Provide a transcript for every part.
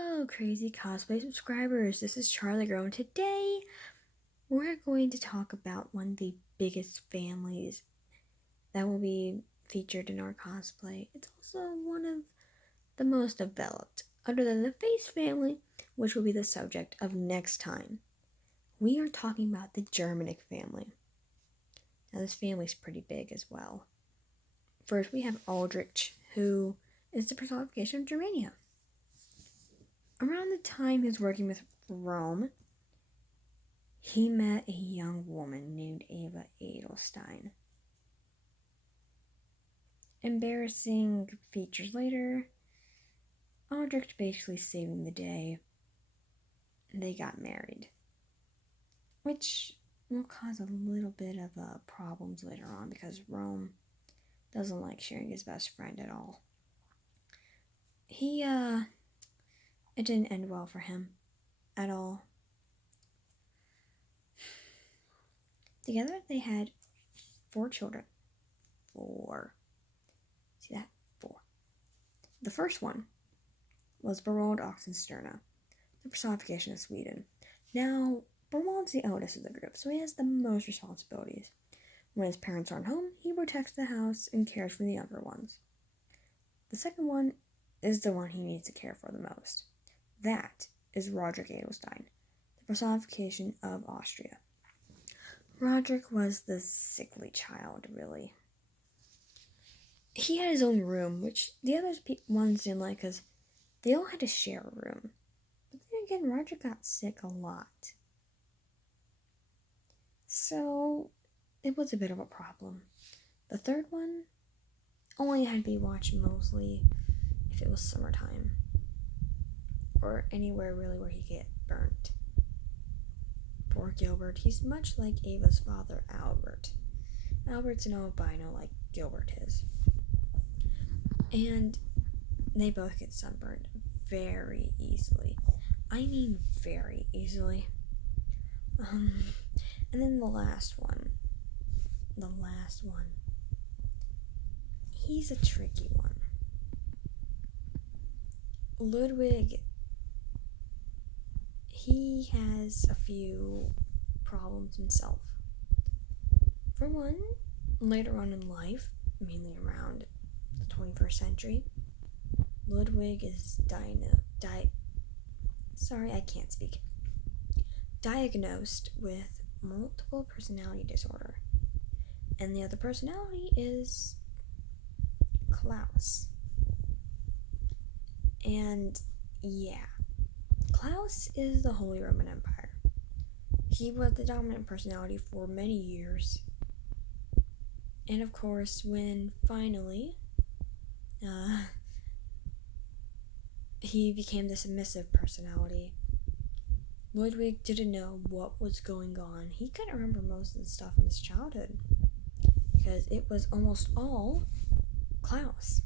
Hello, crazy cosplay subscribers. This is Charlie Girl, and today we're going to talk about one of the biggest families that will be featured in our cosplay. It's also one of the most developed, other than the Face family, which will be the subject of next time. We are talking about the Germanic family. Now, this family's pretty big as well. First, we have Aldrich, who is the personification of Germania. Around the time he was working with Rome, he met a young woman named Ava Edelstein. Embarrassing features later, Aldrich basically saving the day. They got married, which will cause a little bit of problems later on because Rome doesn't like sharing his best friend at all. It didn't end well for him at all. Together they had 4 children. 4. See that? 4. The first one was Barold Oxenstierna, the personification of Sweden. Now, Barold's the eldest of the group, so he has the most responsibilities. When his parents aren't home, he protects the house and cares for the younger ones. The second one is the one he needs to care for the most. That is Roderick Edelstein, the personification of Austria. Roderick was the sickly child, really. He had his own room, which the other ones didn't like because they all had to share a room. But then again, Roderick got sick a lot. So it was a bit of a problem. The third one only had to be watched mostly if it was summertime. Or anywhere really where he could get burnt. Poor Gilbert, he's much like Ava's father, Albert. Albert's an albino like Gilbert is. And they both get sunburned very easily. I mean very easily. And then the last one. He's a tricky one. Ludwig, he has a few problems himself. For one, later on in life, mainly around the 21st century, Ludwig is diagnosed with multiple personality disorder. And the other personality is Klaus. And yeah, Klaus is the Holy Roman Empire. He was the dominant personality for many years. And of course, when finally he became the submissive personality, Ludwig didn't know what was going on. He couldn't remember most of the stuff in his childhood because it was almost all Klaus,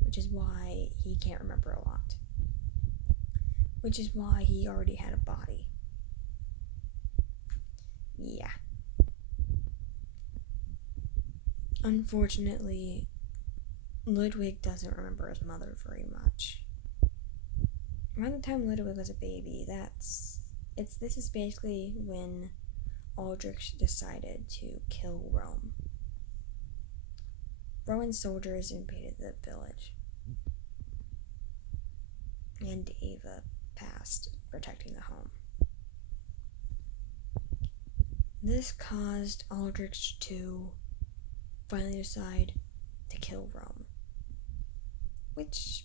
which is why he can't remember a lot, which is why he already had a body. Yeah. Unfortunately, Ludwig doesn't remember his mother very much. Around the time Ludwig was a baby, this is basically when Aldrich decided to kill Rome. Roman soldiers invaded the village, and Ava passed, protecting the home. This caused Aldrich to finally decide to kill Rome, which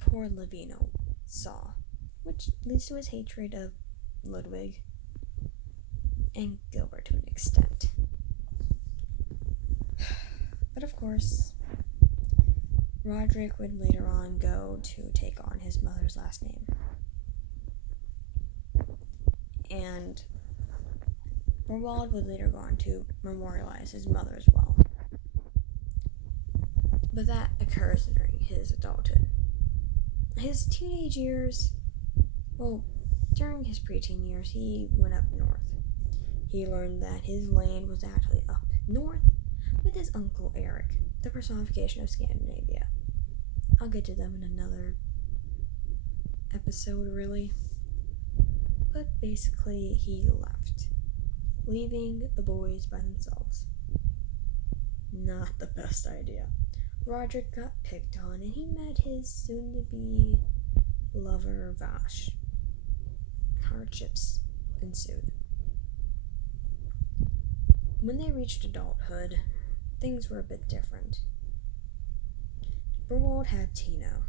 poor Livino saw, which leads to his hatred of Ludwig and Gilbert to an extent. But of course, Roderick would later on go to take on his mother's last name. And Romuald would later go on to memorialize his mother as well. But that occurs during his adulthood. His teenage years, during his preteen years, he went up north. He learned that his land was actually up north with his uncle Eric, the personification of Scandinavia. I'll get to them in another episode, really. But basically, he left, leaving the boys by themselves. Not the best idea. Roderick got picked on, and he met his soon-to-be lover, Vash. Hardships ensued. When they reached adulthood, things were a bit different. Berwald had Tino.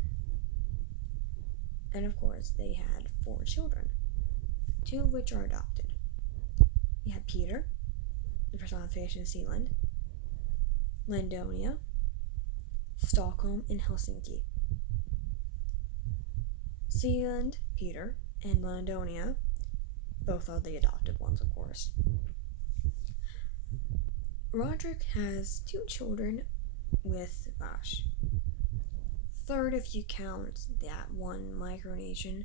And of course, they had 4 children, 2 of which are adopted. We had Peter, the personification of Sealand, Landonia, Stockholm, and Helsinki. Sealand, Peter, and Landonia, both are the adopted ones, of course. Roderick has 2 children with Vash. 3rd if you count that one micronation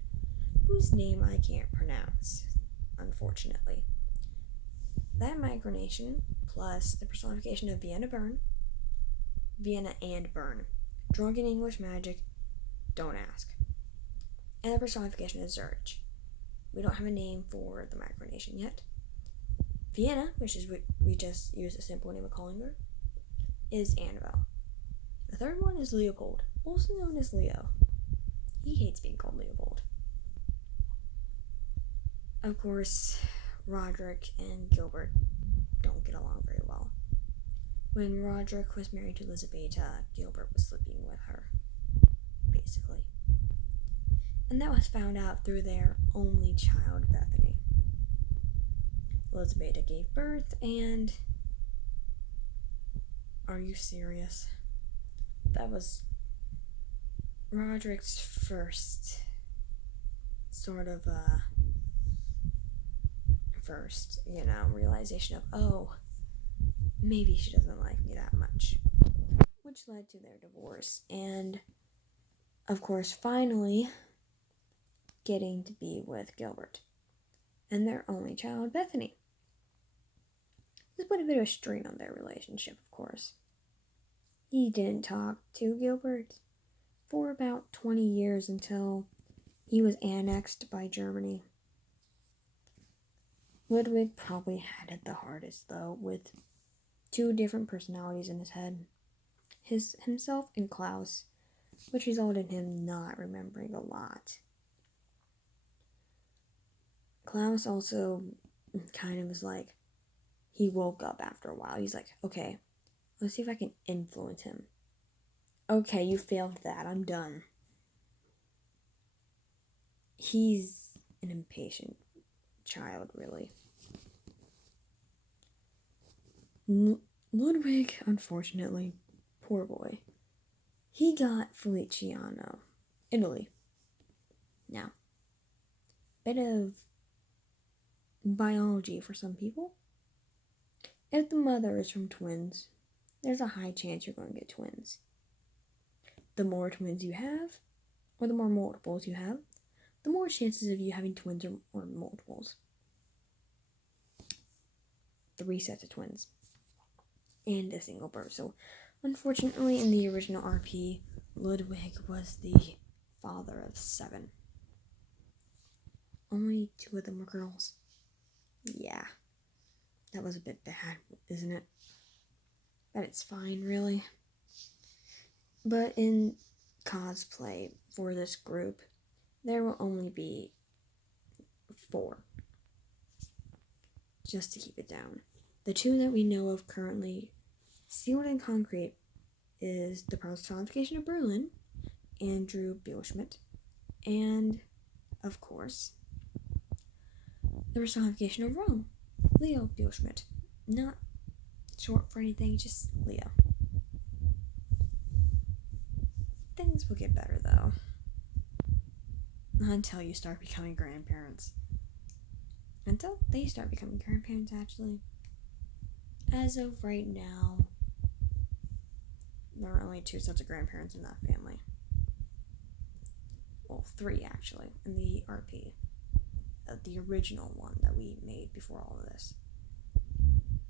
whose name I can't pronounce, unfortunately. That micronation, plus the personification of Vienna and Bern. Drunken English magic, don't ask. And the personification of Zurich. We don't have a name for the micronation yet. Vienna, which is what we just used a simple name of calling her, is Annabelle. The 3rd one is Leopold, also known as Leo. He hates being called Leopold. Of course, Roderick and Gilbert don't get along very well. When Roderick was married to Elisabetta, Gilbert was sleeping with her, basically. And that was found out through their only child, Bethany. Elisabetta gave birth, and... Are you serious? That was Roderick's first realization of, oh, maybe she doesn't like me that much. Which led to their divorce, and, of course, finally getting to be with Gilbert and their only child, Bethany. This put a bit of a strain on their relationship, of course. He didn't talk to Gilbert for about 20 years until he was annexed by Germany. Ludwig probably had it the hardest, though, with 2 different personalities in his head. Himself and Klaus, which resulted in him not remembering a lot. Klaus also kind of was like, he woke up after a while. He's like, okay, let's see if I can influence him. Okay, you failed that. I'm done. He's an impatient child, really. Ludwig, unfortunately, poor boy, he got Feliciano, Italy. Now, bit of biology for some people. If the mother is from twins, there's a high chance you're going to get twins. The more twins you have, or the more multiples you have, the more chances of you having twins or multiples. 3 sets of twins. And a single birth. So, unfortunately, in the original RP, Ludwig was the father of 7. Only 2 of them were girls. Yeah. That was a bit bad, isn't it? But it's fine, really. But in cosplay for this group, there will only be 4. Just to keep it down. The 2 that we know of currently, sealed in concrete, is the personification of Berlin, Andrew Bielschmidt, and, of course, the personification of Rome, Leo Bielschmidt. Not short for anything, just Leo. Things will get better, though. Until you start becoming grandparents. Until they start becoming grandparents, actually. As of right now, there are only 2 sets of grandparents in that family. Well, 3 actually, in the RP. The original one that we made before all of this.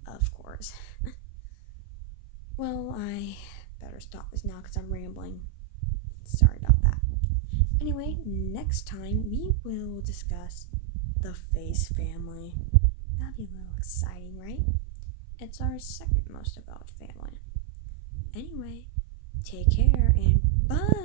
Of course. Well, I better stop this now because I'm rambling. Sorry about that. Anyway, next time we will discuss the Face family. That'd be a little exciting, right? It's our second most developed family. Anyway, take care and bye!